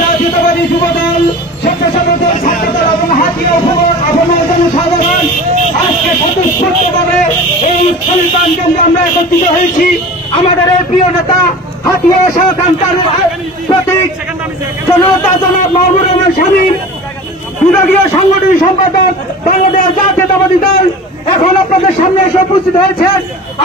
জাতীয়তাবাদী যুবদল, স্বেচ্ছাসেবক দল, ছাত্রদল এবং হাতিয়া উপকরণ আপনার জনসাধারণ আজকে স্বতঃস্ফূর্তভাবে এই সন্তান কেন্দ্রে আমরা একত্রিত হয়েছি। আমাদের এই প্রিয় নেতা হাতিয়া সহকান্তার প্রতীক জনতা জনাব মাহবুব রহমান শামীম, বিভাগীয় সাংগঠনিক সম্পাদক, বাংলাদেশ জাতীয়তাবাদী দল, এখন আপনাদের সামনে এসে উপস্থিত হয়েছেন।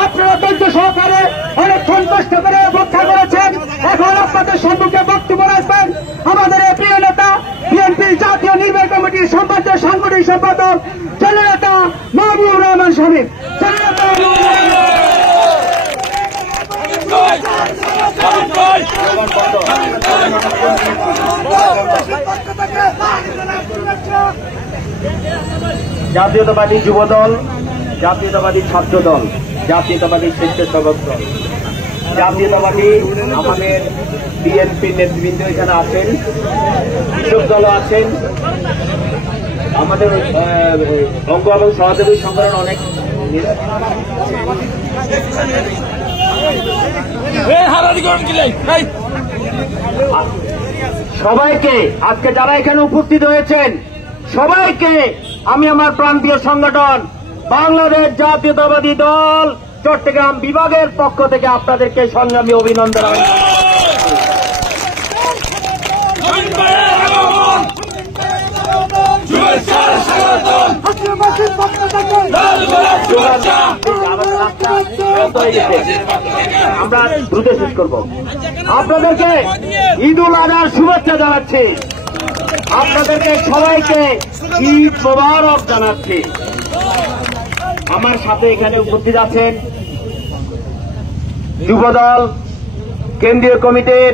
আপনারা ধৈর্য সহকারে অনেকক্ষণ কষ্ট করে অপেক্ষা করেছেন। এখন আপনাদের সম্মুখে বক্তব্য রাখবেন আমাদের এই প্রিয় নেতা বিএনপি জাতীয় নির্বাহী কমিটির সম্পাদক সাংগঠনিক সম্পাদক জননেতা মাহবুব রহমান শামীম। জাতীয়তাবাদী যুবদল, জাতীয়তাবাদী ছাত্রদল, জাতীয়তাবাদী স্বেচ্ছাসেবক দল, জাতীয়তাবাদী আমাদের বিএনপি নেতৃবৃন্দ এখানে আছেন, কৃষক দলও আছেন, আমাদের অঙ্গ এবং সহযোগী সংগঠন অনেক সবাইকে আজকে যারা এখানে উপস্থিত হয়েছেন সবাইকে আমি আমার প্রান্তীয় সংগঠন বাংলাদেশ জাতীয়তাবাদী দল চট্টগ্রাম বিভাগের পক্ষ থেকে আপনাদেরকে সংগ্রামী অভিনন্দন। আমরা দ্রুত শেষ করব। আপনাদেরকে ঈদ উল আজহার শুভেচ্ছা জানাচ্ছি, আপনাদেরকে সবাইকে ঈদ মোবারক জানাচ্ছি। আমার সাথে এখানে উপস্থিত আছেন যুবদল কেন্দ্রীয় কমিটির